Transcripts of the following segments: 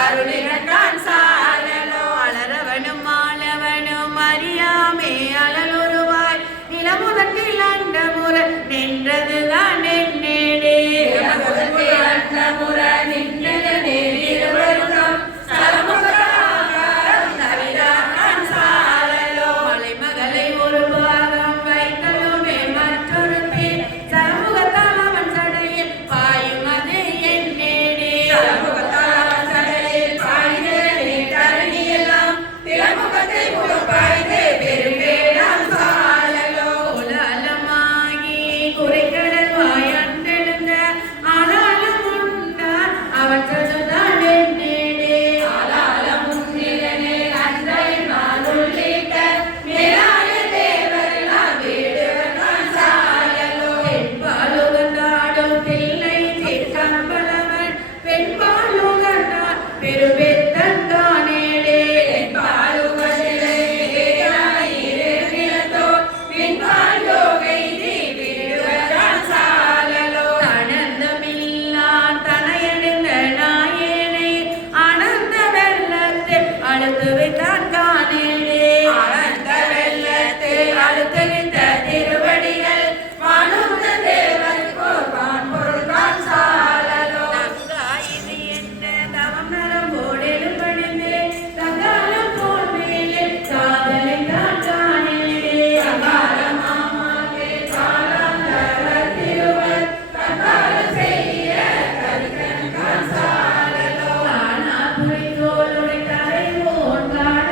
அருளினத்தான் சாலலோ அலரவனும் மாலவனும் அறியாமே அலலுருவாய் நிலமுதத்தில் அண்டமுற நின்றதுதான் என்னேடே அண்டமுற நின்றது இருவரும் சலமுகராகாரம் தவிரான் சாலலோ மலைமகளை ஒரு பாகம் வைத்தலுமே மற்றொருத்தி சலமுகத்தால் அவன் சடையில் பாயும் அது என்னேடே சலமுகத்தால் அவன் சடையில் பாய்ந்தே தரணியெல்லாம் திறமுகத்தை முகப்பாய்ந்து பெரும்பேடாம் சாலலோ உலகமாகி குறைக்கடல் வாயண்டெழுந்த ஆளாலம் உண்டார் அவற்றதுதான் என்னேடே ஆளாலம் உன்னிடனே அன்றை நாளுள்ளிட்ட மேலாய தேவரெல்லாம் வீடுவன் சாயலோ பெண்பாலுகந்தாடும் பிள்ளை திருக்கம்பளவன் பெண்பாலுகந்தார் பெருபெத்தன் தானேடே பெண்பாலுகதிலே இரு நிலத்தோ பெண்பாலோகைதி வீடுவன் சாலலோ அனந்தமில்லான் தனையடைந்த நாயேனை ஆனந்த வெள்ளத்தை அழுத்து வைத்தான் காணேடே ஆனந்த வெள்ளத்தை அழுத்து வைத்த திருவடிகள் வானுந்த தேவர்க்கோர் வான்பொருள் தான் சாலலோ இது என்ன தவம் நரம்போடெலும் பணிந்து தங்காலம் போல் மேலே காதலை தான் காணேடே தங்காலமாமாவே காலாந்தர திருவர் தங்காலம் செய்ய கருக்கன் தான் சாலலோ ஆனா புரிதோளுடை தரை போன் காண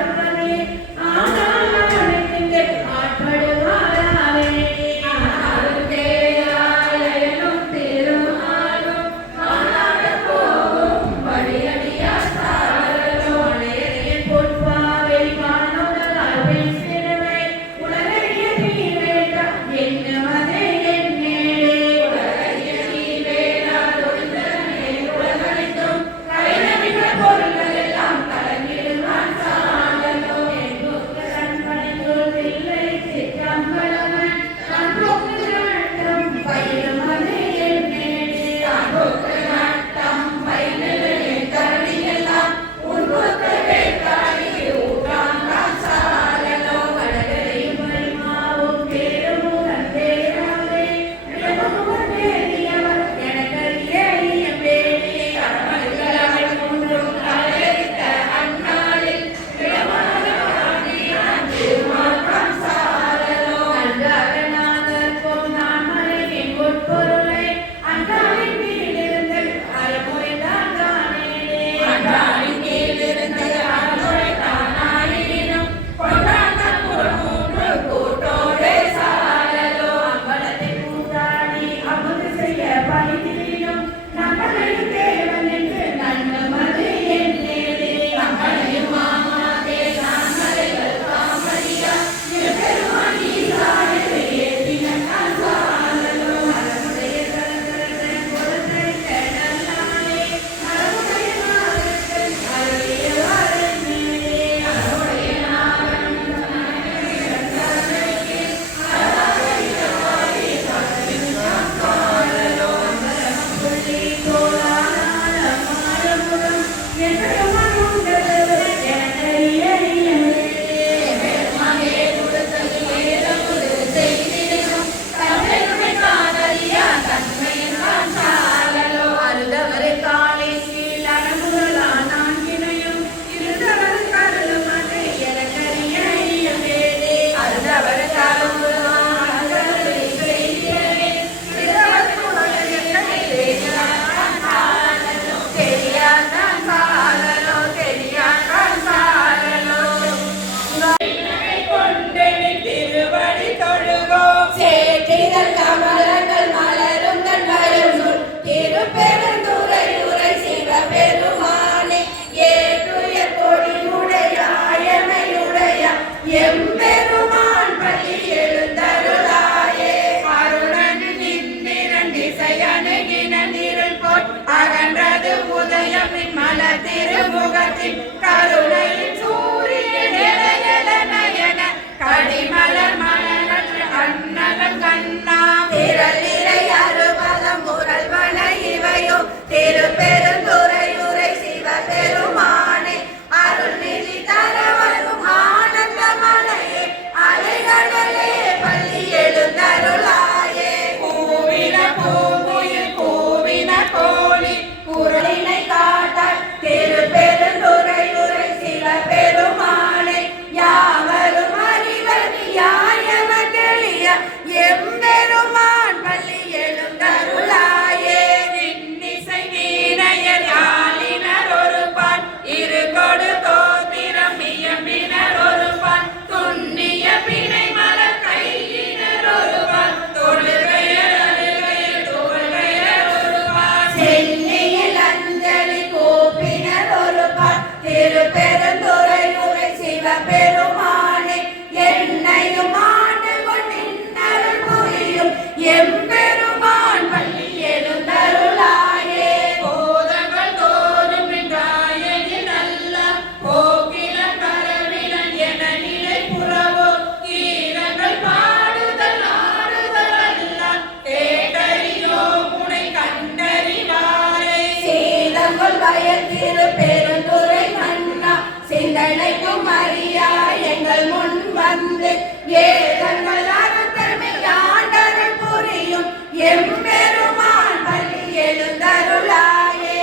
ஏதங்கள் அறுத்தமை ஆண்டருள் புரியும் எம்பெருமான் பள்ளி எழுந்தருளாயே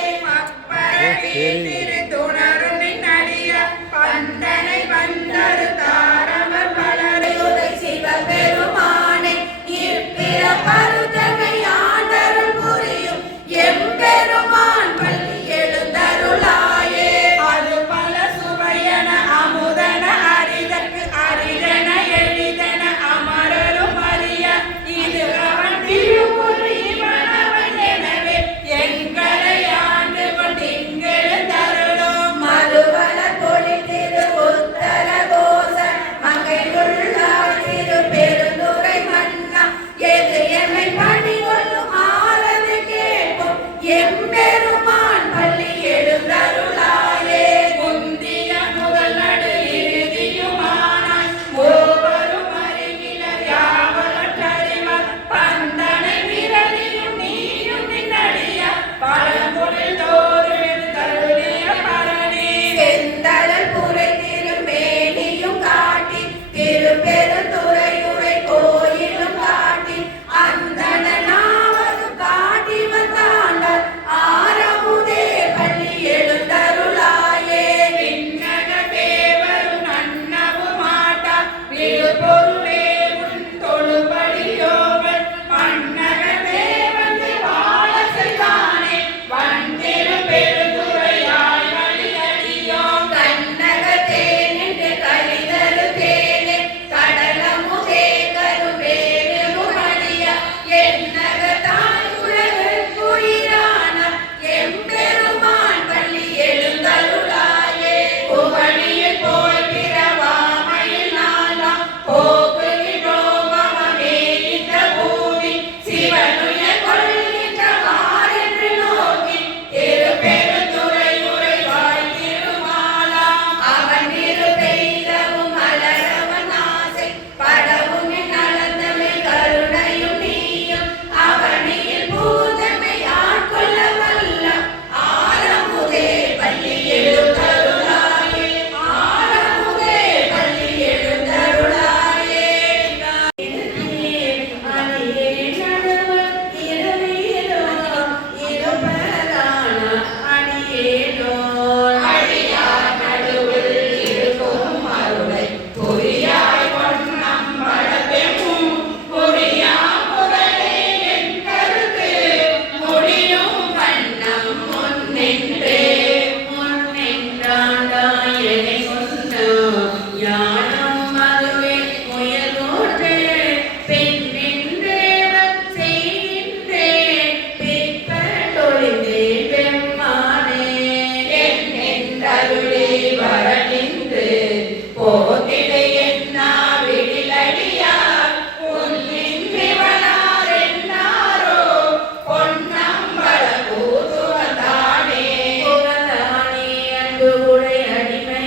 பந்தனை வந்தரு தாரவர் பலரையுதை சிவபெருமானை இப்பிற பருத்தமை ஆண்டருள் புரியும் எம்பெருமான் பள்ளி எழுந்தருளாயே அது பல சுவையன அமுதன அரிதற்கு அரிதன எளிதன அமரரும் அறிய இது அவன் திருமுறை இவனவன் எனவே எங்களை ஆண்டு கொண்டிங்கெழுந்தருளும் மறுவல பொழி திரு உத்தர கோச மங்கையுள்ளார் திரு பெருந்துரை மன்னா எது எமை பணி கொள்ளும் ஆரது கேட்போம் எம்பெருமான் பள்ளி எழுந்தருளாயே முந்திய முதல் நடு இறுதியுமானாய் மூவரும் அறிவிலர் யாவரற்றறிவர் பந்தனை விரலியும் நீயும் நின்னடிய பழம்பொழில் தோறும் எழுந்தருளிய பரணி செந்தழல் புரை திருமேனியும் காட்டி திருப்பெருந்துறையுரை கோயிலும் காட்டி அந்தன நாவது காட்டி வந்தாண்டார் ஆரமுதே பள்ளி எழுந்தருளாயே விண்ணக தேவரும் நன்னவும் மாட்டா விழுப்பொருளே உன் தொழுபடியோவன் மன்னக தேவன் வாழ செய்தானே வந்திரு பெருந்துரையாய் வழியடியோ கண்ணக தேனின்று கரிதரு தேனே கடலமுதே கருவேலுமடிய என்னக தாய் உலகுயிரான எம்பெருமான் பள்ளி எழுந்தருளாயே புவனியில் போய் பிறவாமையில் நாளாம் போக்குகின்றோமமே இந்த பூமி சிவனுய கொள்கின்றவாரென்று நோக்கி திருப்பெருந்துறை உரைவாய் திருமாலாம் அவன் திரு பெய்தவும் மலரவன் ஆசை படவும் நலந்தமை கருணையும் நீயும் அவனியில் பூதமை ஆட்கொள்ள வல்ல ஆரமுதே பள்ளி எழுந்தருளாயே ஆரமுதே பள்ளி எழுந்தருளாயே அடியார் நடுவில் இருக்கும் அருளை பொறியாய் பொன்னம்பலத்தெம் பொறியா புகழே என் கருத்து முடியும் வண்ணம் முன்னின்றாண்டாய் என்னை கொண்டு யானும் அதுவே முயலோற்றே பின்னின்றேவன் செய்கின்றேன் பிற்பட்டொழிந்தேன் பெம்மானே என்னென்றருளே வரநின்று போத்திடை என்னா விடிலடியார் உன்னின் விவனார் என்னாரோ பொன்னம்பல பூசுவதானே அன்பு உடை அடிமை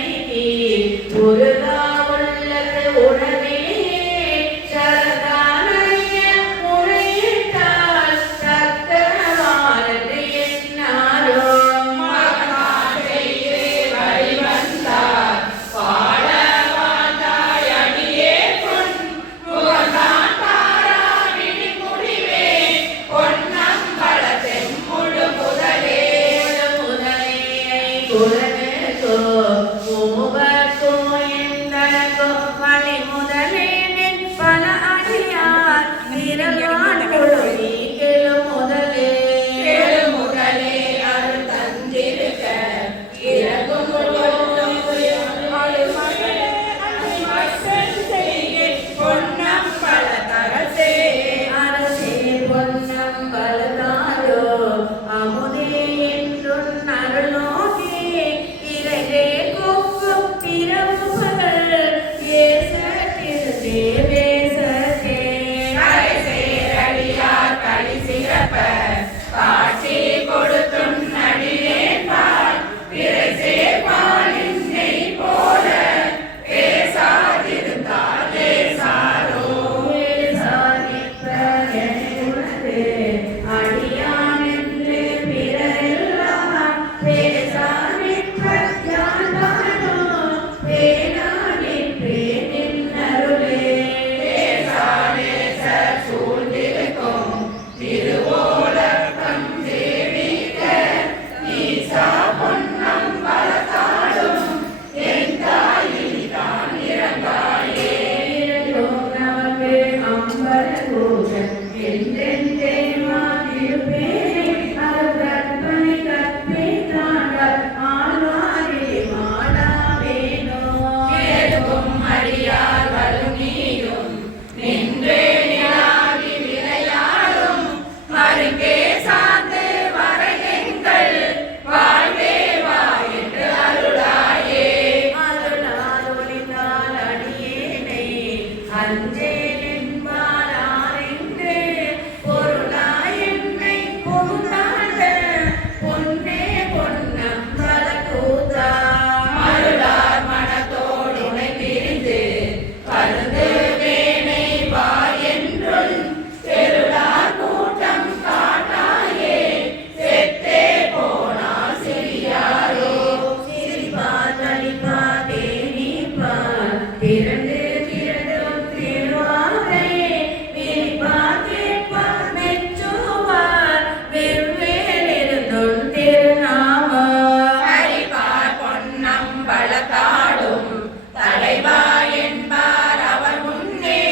வளர்த்தாடும் தலைவா என்பார் அவர் முன்னே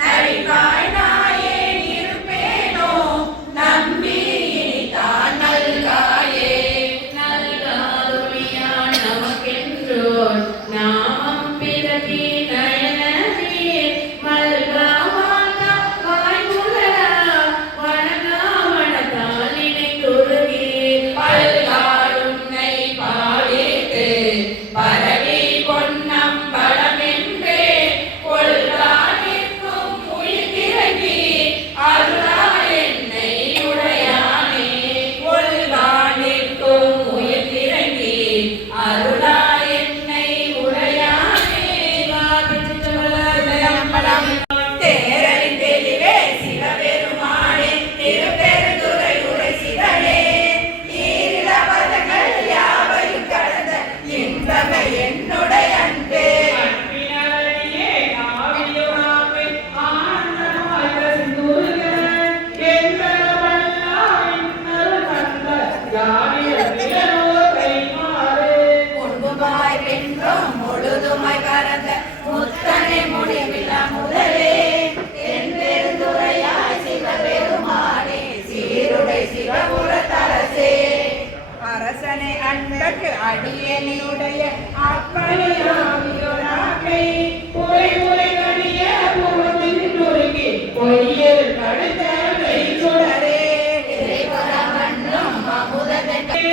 நரிவாய் நாயேன் இருப்பேனோ நம்பி இனி தான் நல்காயே நல்காதுரியான் நமக்கென்றோர் நாமம் பிறவி நயனே மல்காவானா வாய்முலரா வணங்காவனத்தாலினை துருகி பல்காடுன்னை பாடித்து பரவி பொன்னம்பலமென்றே கொள்கானிற்கும் உயிர்கிறங்கி அருளா என்னை உடையானே கொள்கானிற்கும் உயிர்கிறங்கி அருளா என்னை உடையானே தேரலின் தெளிவே சிவபெருமானே திருப்பெருந்துறை உரை சிவனே ஈரில பதங்கள் யாவையும் கடந்த இன்பமே என்னுடைய அன்பே அன்பினரையே ஆவியோனாமே ஆனந்தமாய் ரசிந்துருக என்றவல்லாய் நல் கந்த யாவிய நிலனோ கைமாறே முன்புமாய் பின்றும் முழுதுமாய் பரந்த முத்தனை முடிவில்லா முதலே என் பெருந்துரையாய் சிவபெருமானே சீருடை சிவபுரத்தரசே அரசனை அன்பர்க்கு அடியனுடைய அப்பனியாவியோனாக்கை புரை புரை கணிய புறத்தின் நொறுங்கி பொய்யல் கடுத்த மெய் சுடரே இறைவர மன்னும் அமுதத்தை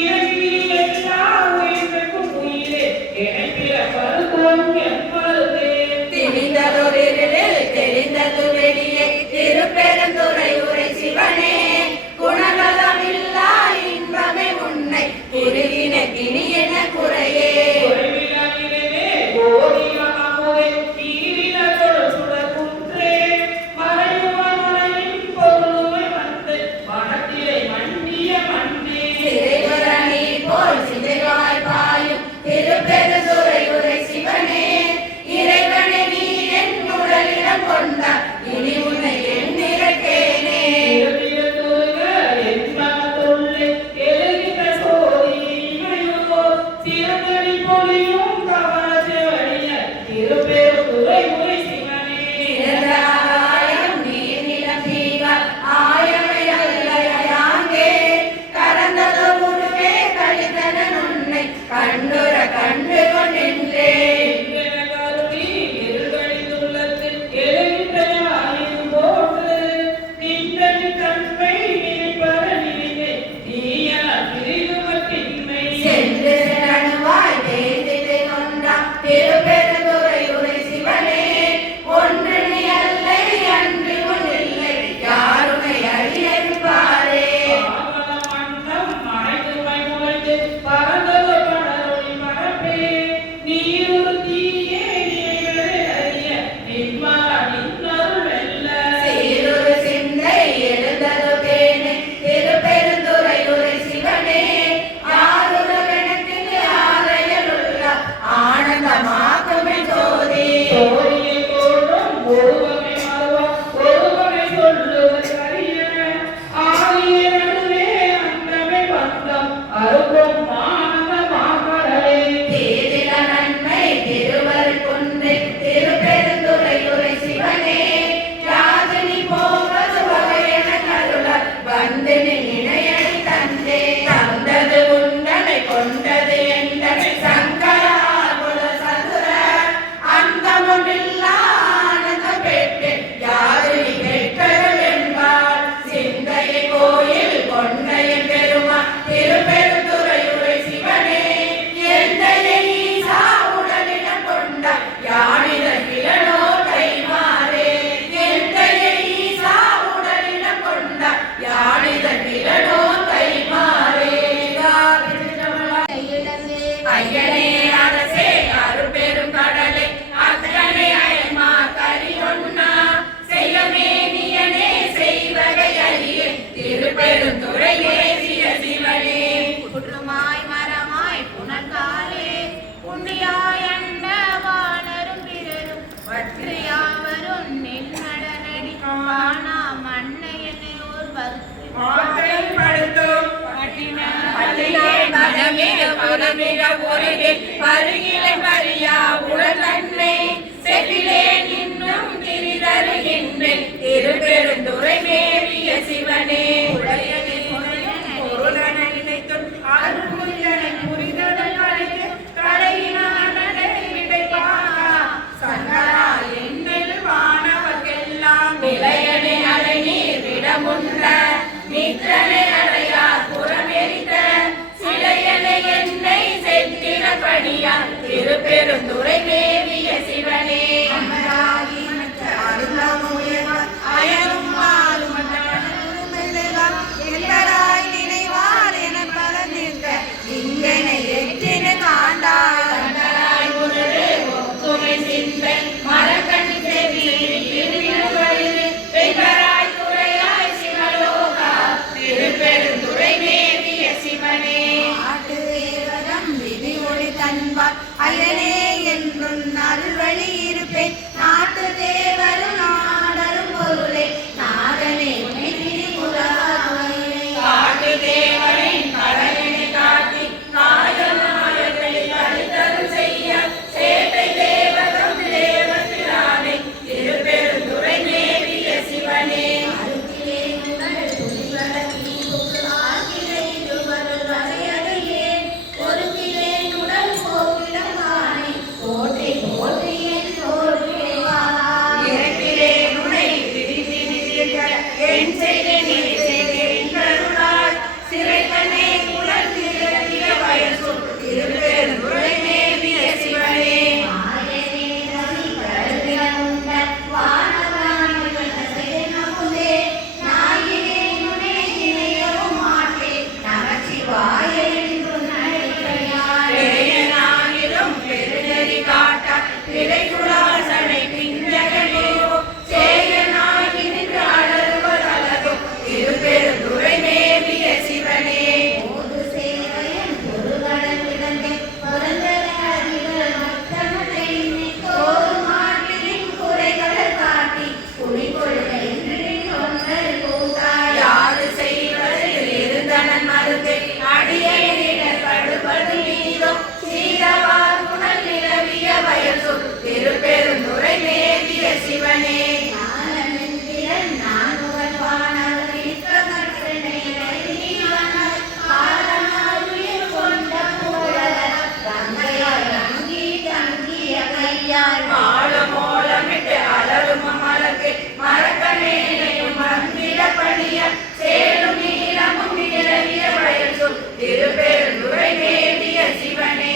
இறங்கி எல்லா உயிர்க்கும் உயிரே இணைப்பில பருத்தம் என்பதே திணிந்ததொரிலில் தெரிந்தது வெளியே திருப்பெருந்துறை உரை சிவனே குணநலமில்லா இன்பமே உன்னை குறுகின கிணியன குறையே குறைவிலகிலே கோடிய அமுதே தீரிலதொரு சுடர்குன்றே மறையுமறையின் பொருளுமை வந்து மனத்திலே மண்டிய மண்ணே சிறைவரணி போல் சிதைவாய் பாயும் திருப்பெருந்துறை உரை சிவனே இறைவனே நீ என் உடலிடம் கொண்டார் இனி உன்னை எண்ணிறக்கேனே இருதிருதுருக என் மனத்துள்ளே எழுகின்ற சோதி இமையுதோ சிறுகடி பொழியும் கவன செவடிய திருப்பெருந்துறை உரை சிவனே நிரந்தராயம் நீர் நிலம் தீவால் ஆயமை அல்லையாங்கே கலந்ததோ உருவே கழித்தனன் உன்னை கண்டுர கண்டு கொண்டின்றேன் கருவி இருகடித்துள்ளத்தில் எழுகின்ற ஞாயிறு போன்று நின்றன் தன்மை நினைப்பற நினைவே நீயா திருகுமத்தின்மை சென்று நடுவாய் தேய்ந்திட்டு கொண்டான் திருப்பெருந்துறை உரை சிவனே ஒன்று நீ அல்லை அன்று ஒன்றில்லை யாருமை அறியப்பாரே பாவன மன்னம் மறைத்துமை முளைத்து பறந்தது கடலொளி பரப்பே நீரு தீயே நினைவதை அறிய நின்மா நின்னருள் வெல்ல சீருரு சிந்தை எழுந்தது தேனே திருப்பெருந்துறை உரை சிவனே ஆருலகணத்திற்கு ஆரையலுள்ள ஆனந்தமாக்குமே ஜோதி சோதியை தோன்றும் ஒருவமை மறுவா ஒருவமை சொல்லுவது அறிய ஆகிய நடுவே அந்தமே பந்தம் அருகும் ஆனந்த மாக்கடலே தீதில நன்மை திருவர் குன்றை திருப்பெருந்துறை உரை சிவனே யாதினி போவது வகையென கருள வந்து நினையடி தந்தே தந்தது உண்டனை கொண்டது என்றனை சங்கராகுல சதுர அந்தமுண்டில்லா ஆனந்தம் பெற்றேன் யாதினி பெற்றவள் என்பாள் சிந்தையை கோயில் கொண்டைய பெருமா திருப்பெருந்துறை உரை சிவனே எந்தையை ஈசா உடலிடம் கொண்டார் யானிதன் கிளனோ கைமாறே எந்தையை ஈசா உடலிடம் கொண்டார் யானிதன் கிளனோ கைமாறே ஐயனே அரசே அருட்பெரும் கடலே அத்தனை அயன்மா கரியொன்னா செய்யமே நீயனே செய்வகை அறிய திருப்பெருந்துறை தேசிய சிவனே புற்றுமாய் மரமாய் புனர்காலே புண்ணியாய் அண்ட வானரும் பிறரும் வற்றியாவரும் நில் நடனடி காணா மண்ணை என்னை ஓர் வகுத்து மாற்றை படுத்தும் பட்டின மனமிக புறமிக ஒருகே பருகிலை பரியா உடல் தன்னை செல்லிலேன் இன்னும் திரிதருகின்றேன் திருப்பெருந்துறை மேவிய சிவனே உடையனே பொருளன நினைத்தும் அருள்முயனை புரிதல் கலைக்கு கலையினானடை விடைப்பாகா சங்கரா என்னில் வானவர்க்கெல்லாம் நிலையனை அலை நீர் விடமுன்ற நித்திரனை அடையார் புறமெரித்த சிலையனை என்னை செத்திட படியா திருப்பெருந்துறை மேவிய சிவனே அயரும் மாலும் எல்லாராய் நினைவார் என பலனிருக்க இங்கனை எற்றின காண்டாய் உருடு ஒக்குமை சிந்தை மரக்கண் செவி திருவிழுவழிது பெண்கராய் துறையாய் சிவலோகா திருப்பெருந்துறை மேவிய சிவனே ஆட்டு தேவதம் விதி ஒளி தன்பார் அயனே என்றும் அருள்வழி இருப்பேன் நாட்டு தேவரும் நாடரும் பொருளே நாதனே காட்டு தேவனின் கடலினை காட்டி காயமாயத்தை அழித்தரும் செய்ய சேட்டை தேவதம் தேவத்திரானை திருப்பெருந்துறை மேவிய சிவனே இறக்கிலே நுனை விரிதி நிதிர்க என் செய்தே நீ செய்தேன் கருளாய் சிறைத்தனே குழல் திரட்டிய வயசு திருப்பெருந்துறை மேவிய சிவனே பேயனாகிலும் பெருநெறி காட்ட பிழைகுலாசனை பிஞ்சகனேவோ சேயனாகி நின்று அலறுவதழகோ திருப்பெருந்துறை மேவிய சிவனே யாது செய்வதில் இருந்தனன் மருந்தை அடியேனிடர் படுபடு நீரோ சீரவார் குணல் நிலவிய வயசு திருப்பெருந்துறை மேவிய சிவனே மாளமோளமிட்டு அலரும் மலர்க்கு மரக்கனேனையும் மந்திரப்படிய சேலும் நீளமும் நிலவிய வயசு திருப்பெருந்துறை மேவிய சிவனே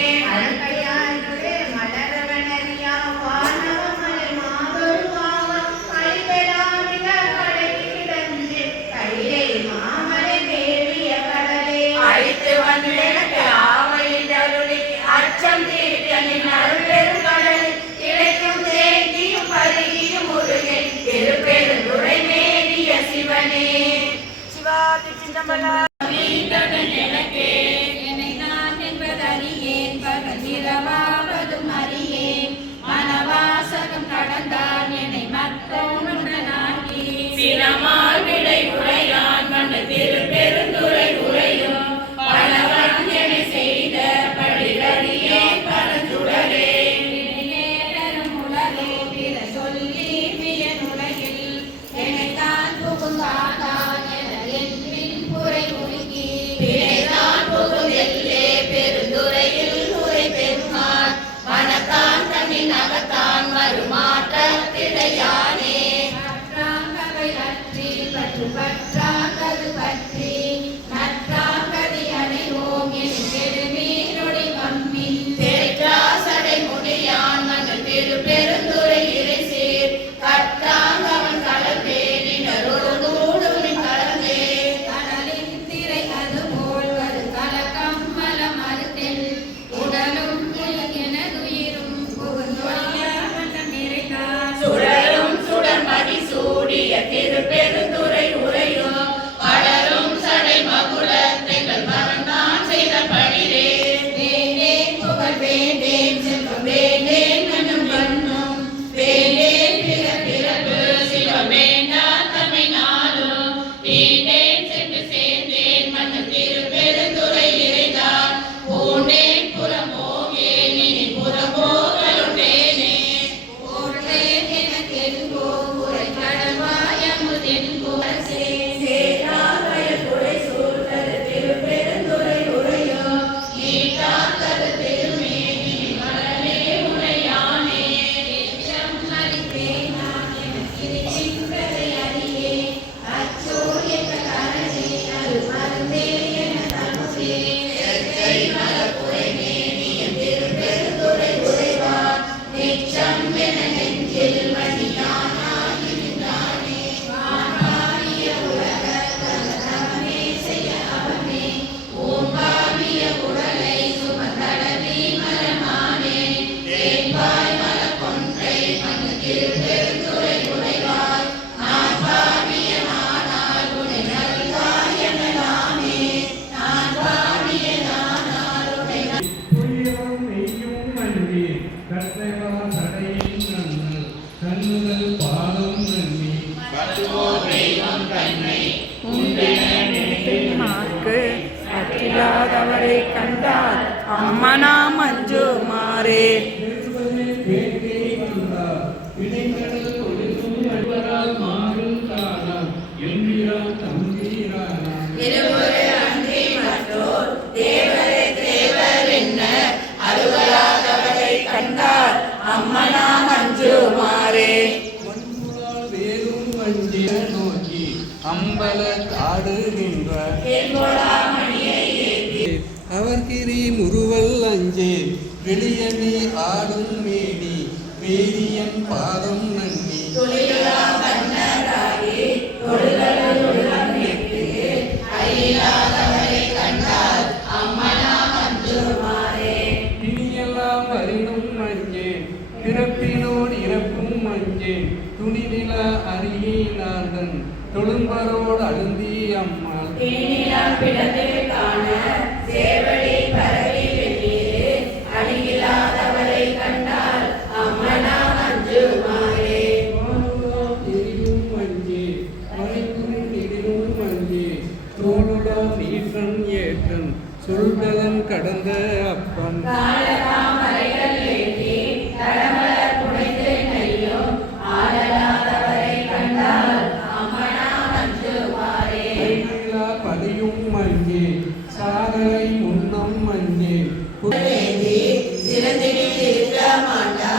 அழைத்து வந்தெனக்கு ஆவலிடருளி அச்சம் தீர்த்தனின் அருள்பெரும் கடலில் இழைக்கும் தேங்கியும் பருகியும் முருகே திருப்பெருந்துறை மேவிய சிவனே சிவாதி சிதம்பரம் எனக்கே என்னை நான் என்பதறியேன் பகலிரவாவதும் அறியேன் மனவாசகம் கடந்தான் என்னை மற்றொன்றுடனாக்கி சினமால் விடை உரையான் மண்ணு திருப்பெருந்துறை உரையும் பலவன் என செய்த படிகடியே பரஞ்சுடரே நேரரும் உலகே பிற சொல்லி வியனுலகில் என்னைத்தான் புகுந்தான் என என் பின் புரை உருகி பிழைதான் புகுந்தெல்லே பெருந்துறையில் உரை பெருமான் மனத்தான் தன்னின் அகத்தான் மறுமாற்றத்திடையானே மற்றாங்கவை அற்றி அஞ்சுமாறே. வேங்கை வந்தார் இடைக்கடல் ஒளிரும் அன்பரால் மாறும் காணாம் எம்பிரான் தம்பீரானா இருவரு அன்றி மற்றோர் தேவரே தேவர் என்ன அருவராதவரை கண்டார் அம்மனாம் அஞ்சுமாறே. மண்புலால் வேலும் வஞ்சிய நோக்கி அம்பலத்தாடுகின்ற தேங்கொடாமணியை ஏற்றி அவர்கிரி முறுவல் அஞ்சே வெளியணி ஆடும் மேனி வேதியன் பாதம் நன்னி தொழிலா கண்ணராகி தொழுதலுடன் எட்டு அயிலாதவரை கண்டால் அம்மனாம் அஞ்சுமாறே. இனியெல்லாம் வரினும் மஞ்சேன் பிறப்பினோடு இறப்பும் மஞ்சேன் துணிநில அருகினார்கள் தொழும்பரோடு அழுந்தி அம்மாள் தேனிலம் பிளந்து காண சேவடி பரவி வெளியே அணியில்லாதவரை கண்டால் அம்மனாம் அஞ்சுமாறே. எரியும் மஞ்சே மறைக்குறின் எதிரும் மஞ்சே தோளுடாம் ஈசன் ஏற்றன் சொல்பதன் கடந்த அப்பன் காலராம் மலைகள் ஏற்றி தடமலர் புனைந்து நெய்யும் ஆடலாதவரை கண்டால் அம்மனாம் அஞ்சுமாறே. கைவிழா பதியும் மஞ்சே சாதலை முன்னம் மஞ்சே ஏந்தி சிறந்தினில் இருக்க மாட்டா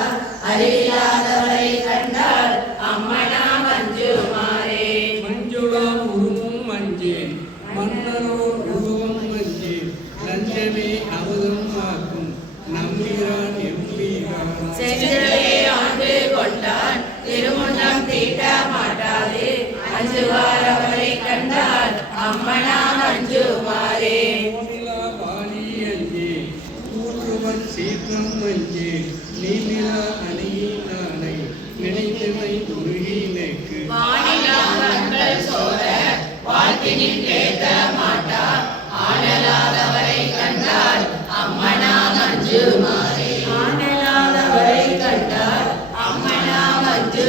அறிவில்லாதவரை கண்டால் அம்மனாம் அஞ்சுமாறே. மஞ்சுளாம் உருவும் மஞ்சேன் மன்னரோர் உருவம் மஞ்சேன் லஞ்சமே அவதம் ஆக்கும் நம்பிரான் எம்பீரான் செஞ்சலே ஆண்டு கொண்டான் திருமுன்னம் தீட்ட மாட்டாது அஞ்சுவாரவரை கண்டால் அம்மனாம் அஞ்சுமாறே. கோவிலா வாலி அஞ்சே கூற்றுவன் சீற்றம் மஞ்சே நீலிலா அணியினானை நினைத்தனை உருகினேக்கு வானிலாம் கண்கள் சோர வாழ்த்தினில் ஏத்த மாட்டா ஆனலாதவரை கண்டால் அம்மனாம் அஞ்சுமாறே. ஆனலாதவரை கண்டால் அம்மனாம் அஞ்சு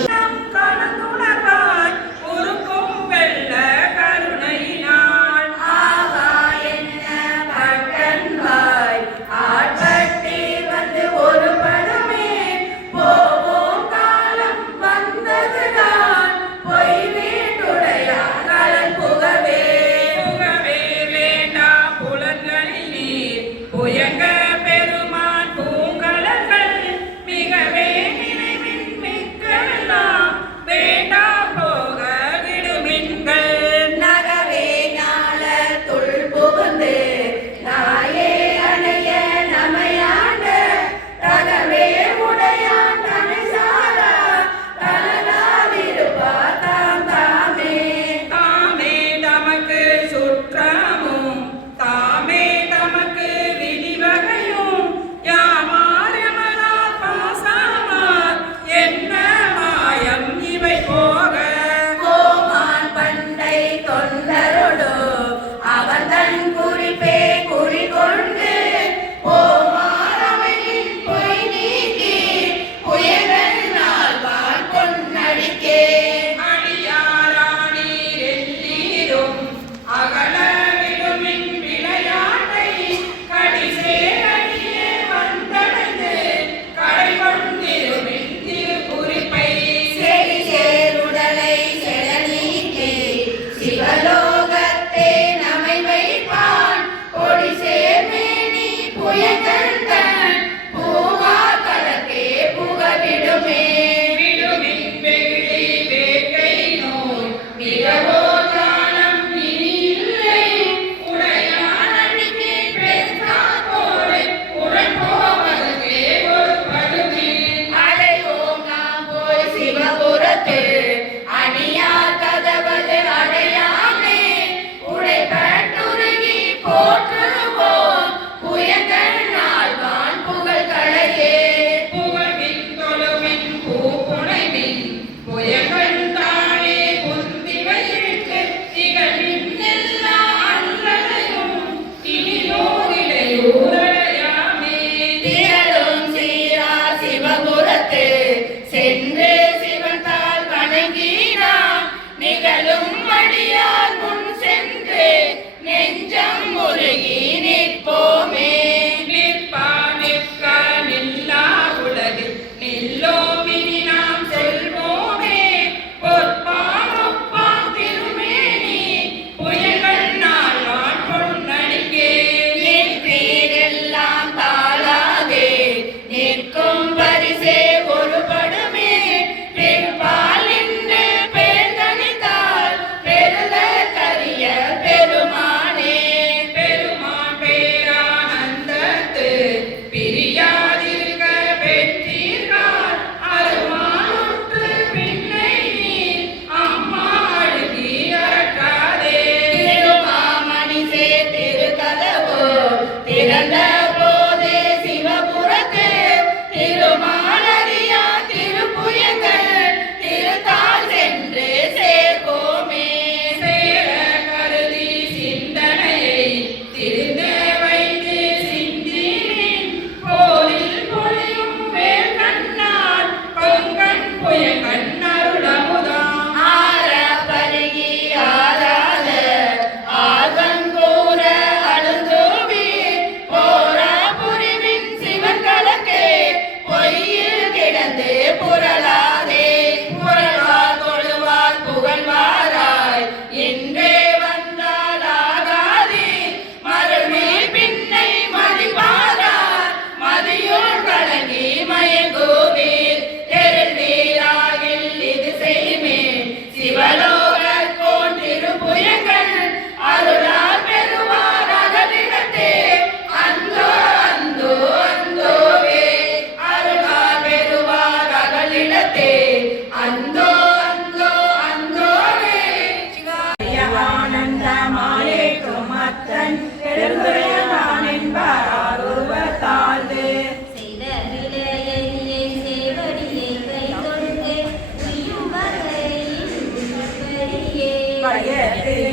கலந்துணர்வாய் உருக்கும் வெள்ள கருணையினால் ஆகா என்ன பட்டன்வாய் ஆட்பட்டி வந்து ஒரு படமே போவோம் காலம் வந்ததுதான் பொய் வீட்டுடையார் கலன் புகவே புகவே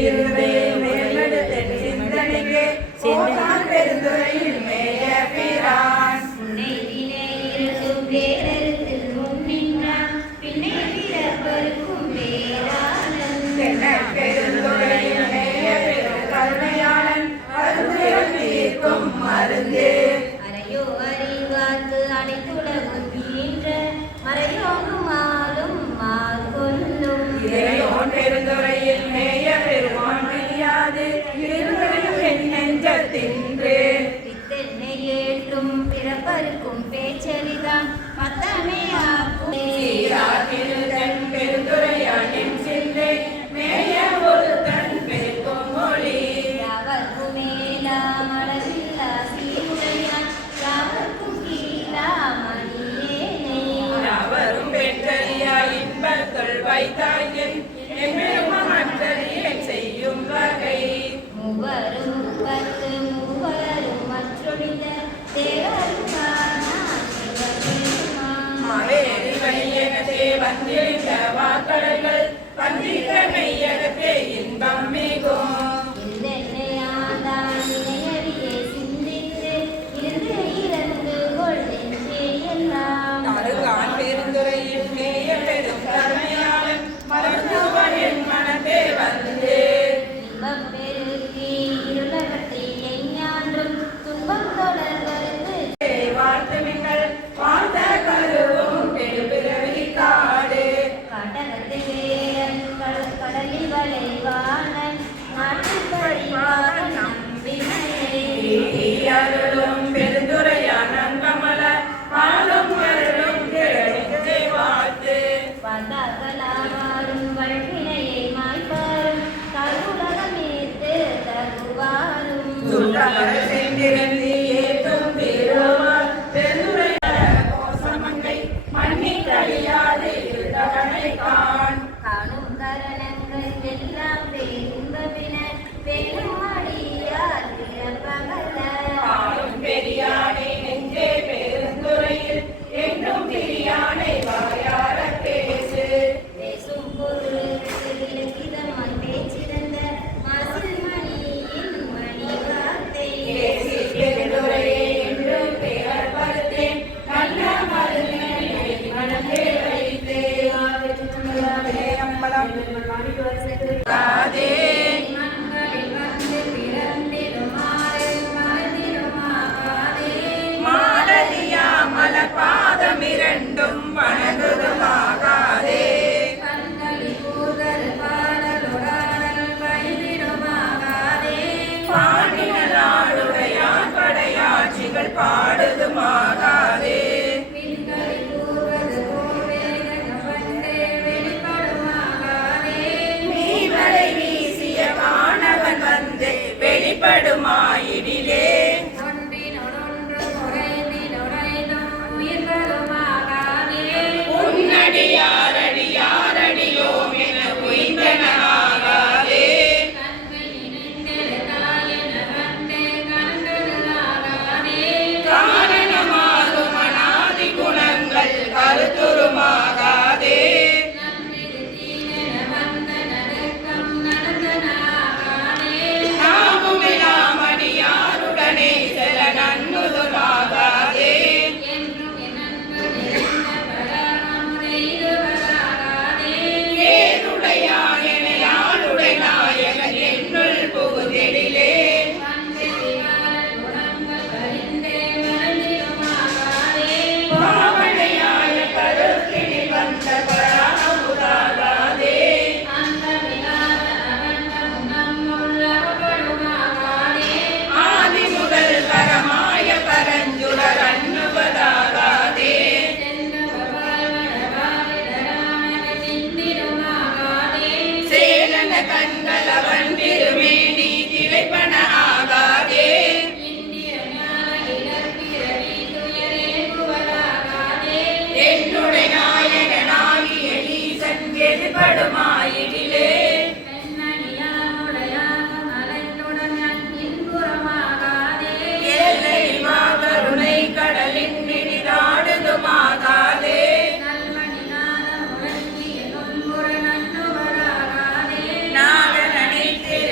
இருந்தே மேலெடுத்த சிந்தனைக்கு போதான் பெருந்துறையில் மேய பிரான். முன்னையிலே இருக்கும் வேறறுத்தில் முன்னின்றான் பின்னை பிறப்பருக்கும் வேறாளன். தென்னப் பெருந்துறையில் மேய பெரும் கருணையாளன் அருந்துயர் தீர்க்கும் மருந்து. அறையோ அறிவார்க்கு அனைத்துலகும் ஈன்ற மறையோனும் ஆளும் மார்கொல்லும். இறையோன் பெருந்துறையில் மேய பெருமான் பிரியாது இருவரையும் என் நெஞ்சத்தின்று. பித்தென்னை ஏற்றும் பிறப்பருக்கும் பேச்சரிதான் மத்தமே ஆக்கும். சீரார் திருதன் பெருந்துரையானின் சிந்தை மேய ஒரு தன் பெருக்கும் மொழி. யாவர்க்கு மேலாம் அளவில்லா சீருடையான் யாவர்க்கும் கீழா மணியேனை. அவரும் பெற்றறியா இன்பத்துள் வைத்தாயின் என் பெருமற்றறியை செய்யும் வகை. மூவரும் முப்பத்து மூவரும் மற்றொழிந்த தேவரும் காணான் சிவபெருமான். மாவேலி வழியகத்தே வந்திருந்த வாக்கடல்கள் வந்திருந்த மெய்யகத்தே இன்பம் மிகும். இந்தென்னையாதான் இணையடியே சிந்தித்து இருந்து இறந்து கொள்கின்றே எல்லாம். அருகான் பெருந்துறையில் மேய பெரும் கருணையாளன் மருத்துவன் என் மனத்தே வந்து. இன்பம் பெருக்கி இருளகத்தை எஞ்ஞான்றும் துன்பம் தொடர் வருது. வாழ்த்துமிங்கள் வாழ்ந்த கருவும் பெருபிறவி காடு. காட்டகத்து வேரன் கடலில் வளைவானன் நாட்டில் பழிவாக நம்பினையை. அருளும் பெருந்துரையான கமல பாலும் அருளும் கிழக்கு வாழ்த்து. வந்தார்களாவாரும் வழ்வினையை மாய்ப்பாரும் கருவுலகமேத்து தகுவாரும். சுற்றமர சென்றிருந்தி ஏற்றும் திருமால் பெருந்துரைய கோசமங்கை மண்ணி கழியாது இருந்தவனை காண். காணும் கரணங்கள் எல்லாம் பேரும்பவின பெரும் அடியார் பிறப்பகல. ஆளும் பெரியானை நெஞ்சே பெருந்துறையில் என்றும் பிரியானை வாயார பேசு. பேசும் பொருளுக்கு இலக்கிதமாய் பேச்சிருந்த மாசில் மணியின் மணி வார்த்தை. பேசி பெருந்துரையே என்றும் பெயர் பருத்தேன் நல்ல மருந்தினை மனதே வைத்தேன். அம்பலம் காதே மண்களில் வந்து பிறந்திடுமாறு மறந்திடுமாகாதே. மாடலியா மலர் பாதம் இரண்டும் வணங்குதுமாகாதே. கண்களில் கூதல் பாடலுடன் பயிரிடுமாகாதே. பாண்டினாளுடையான் படையாட்சிகள் பாடுதுமாகாதே. விண்களில் கூறுவது போல் வேதம் வந்தே வெளிப்படுமாகாதே. நீர்மலை வீசிய வானவன் வந்து வெளிப்படுமாயிடிலே. ஒன்றினொடொன்று உறைந்தினொடைந்தும் உயிர்களுமாகாதே. உன்னடியாரடியாரடியோம் என உய்ந்தனாகாதே. கண்களில் நின்றெழுதாயென கண்டே கண்களுதாகாதே. காரணமாகும் அநாதி குணங்கள் கருத்துருமாகாதே. நன்றிருத்தீனென வந்த நடுக்கம் நடந்தனாகாதே. நாமுமிலாமடியாருடனே செல நன்முதுமாகாதே. என்றும் என் நண்பன் இருந்த பராணமுறை இருவராகாதே. ஏருடையான் என யாருடை நாயகன் என்னுள் புகுதெழிலே. வந்திரிகாரன் குணங்கள் அறிந்தே மறந்திடுமாகாதே. பாவனையாய கருத்தினில் வந்த பராமுதாகாதே. அந்தமில்லாத அகண்டமும் நம்முள் அகப்படுமாகாதே. ஆதி முதல் பரமாய பரஞ்சுடர் அன்னுவதாகாதே. சென்றவர் வாழ்வடவாரிடரானவை சிந்திடுமாகாதே. சேலன கண்களவன் திருமேனி திளைப்பன ஆகாதே. இந்திர ஞான இடர்பிறவி துயரேகுவதாகாதே. என்னுடைய நாயகனாகிய ஈசன் எதிர்படுமாயிடிலே. பெண்ணடியாமுடையாக மலைத்துடன் இன்புறமாகாதே. ஏழை மாகருணை கடலின் நினிதாடுதுமாகாதே. நல்மணிநாத முழங்கிய நொன்புற நன்னுவராகாதே. நாதனடித்தே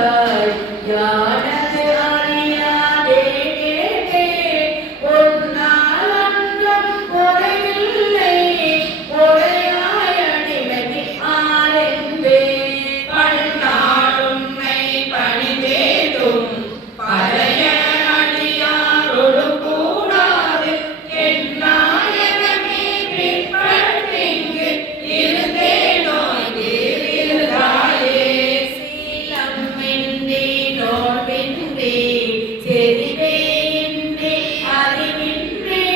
கூடாய் யானது அறியாதே கேட்டே உன்னால் அன்றும் குறைவில்லை உடையாய் அடிமைக்கு ஆரென்பே பன்னாள் உன்னை பணிந்தேதும் பழைய அடியாரோடு கூடாது என் நாயகமே பிற்பட்டிங்கு இருந்தேனோ இருந்தாயே சீலமின்றி நோன்பின்றி செறிவே இன்றி அறிவின்றி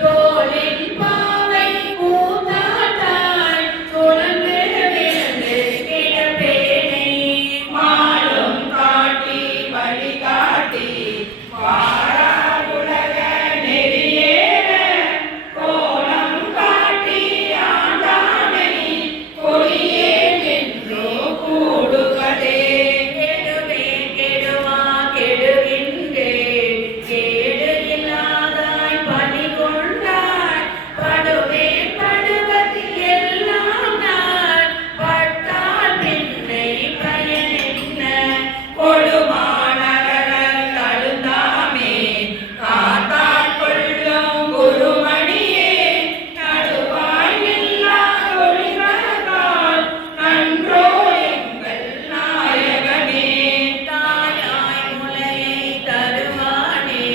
தோளில் பாவை கூத்தாட்டாய் சுழன்று விழுந்து கிடப்பேனே மாலும் காட்டி வழி காட்டி வாரா உலக நெறியேற கோலம் காட்டி ஆண்டானை கொடியேன் என்றோ கூடுவதே கெடுவேன் கெடுவா கெடுகின்றேன் கேடு இல்லாதாய் பணி கொண்டாய் படுவேன் படுவது எல்லாம் நான் பட்டால் பின்னை பயன் என்ன கொடுமானகர் தழுந்தாமே காத்தாள் கொள்ளும் குருமணியே நடுவாய் இல்லா ஒளிவரகால் நன்றோ எங்கள் நாயகனே தாயாய் முலையை தருவானே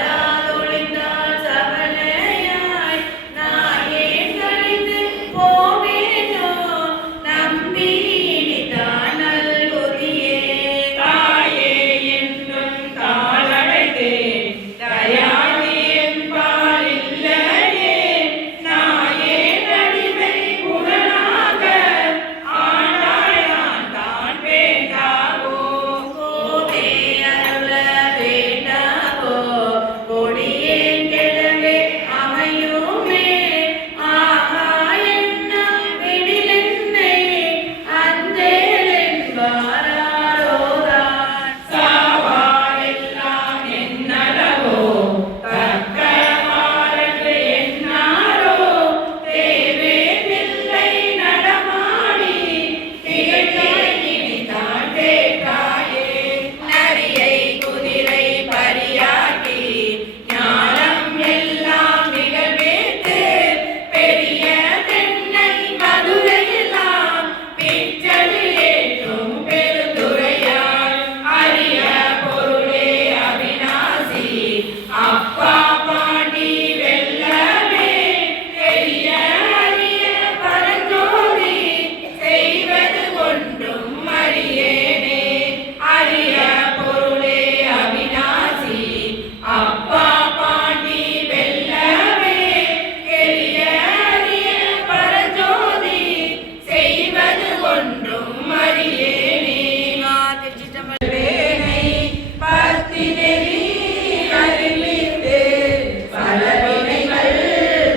தாராதொழிந்தால் சபலையாய் நாயேன் கழிந்து போவேனோ நம்பி இனிதான் நல்குதியே தாயே என்றும் தாளடைதே தயாதி என்பால் இல்லையே நாயேன் அடிமை குணனாக ஆண்டாயான் தான் வேண்டாவோ கோவே அருள வேண்டாவோ கொடியேன் கெடவே அமையுமே ஆஹா என்ன விடிலென்னை அந்தேல் என்பாரோதான் சாவாரெல்லாம் என்னளவோ தக்க மாறன்று என்னாரோ தேவே பிள்ளை நடமாடி திகழ்ந்தாய் இனிதான் கேட்டாயே நரியை குதிரை பரியாட்டி ஞானம் எல்லாம் நிகழ்வேத்து பெரிய தென்னை மதுரையெல்லாம் பிச்சதில் ஏற்றும் பெருந்துரையார் அரிய பொருளே அவிநாசி அப்பா பாண்டி வெல்லமே பெரிய அரிய பரஞ்சோதி செய்வது ஒன்றும் அறியேனே அரிய பொருளே அவிநாசி அப்பா பாண்டி வெல்லமே பெரிய அரிய பரஞ்சோதி செய்வது ஒன்றும் அறியேனே வேனை பத்தி நெறி அறிவித்து பல வினைகள்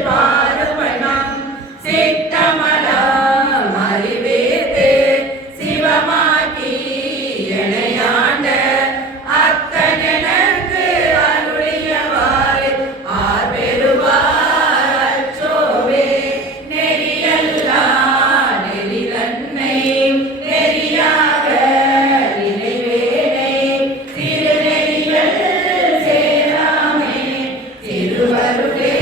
பாருவனம் சித்தமலம் அறிவித்து சிவமாக்கி இணையாண்ட அத்தனக்கு அருளியவாறு ஆர்பெருவார் அச்சோவே நெறியல்லா நெறிதன்னை நெறியாக நினைவேனை திருநெறிகள் சேராமே திருவருளே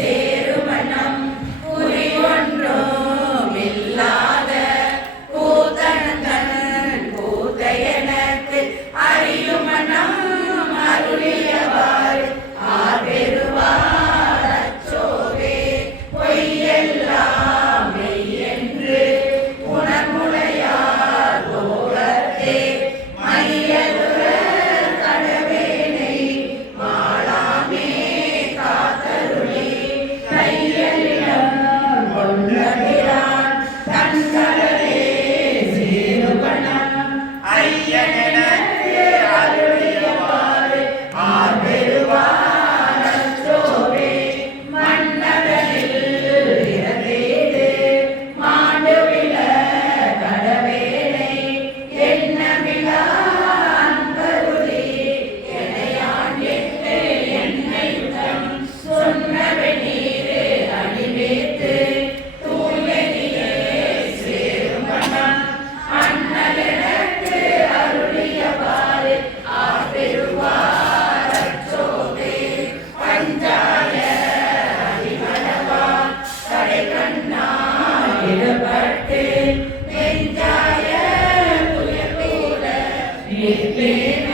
சேருமனம் குறி ஒன்றும் இல்லாத கூத்தனந்தன் கூத்தையனக்கு அறியுமனம் அருளியவாறு ஆர்பெருவார் அச்சோவே பொய்யெல்லாம் மெய்யென்று உணர்முலையார் போகத்தே மையலுற கடவேனை வாழாமே காத்தருளி கையலிடம் கொண்டபிரான் தன்கடலே சேருவனம் ஐயனெனக்கு அருளியவாறு ஆர்பெருவார் அச்சோவே மன்னதனில் இறந்தேது மாண்டுவில கடவேனை எண்ணமிலா நிற்பேன்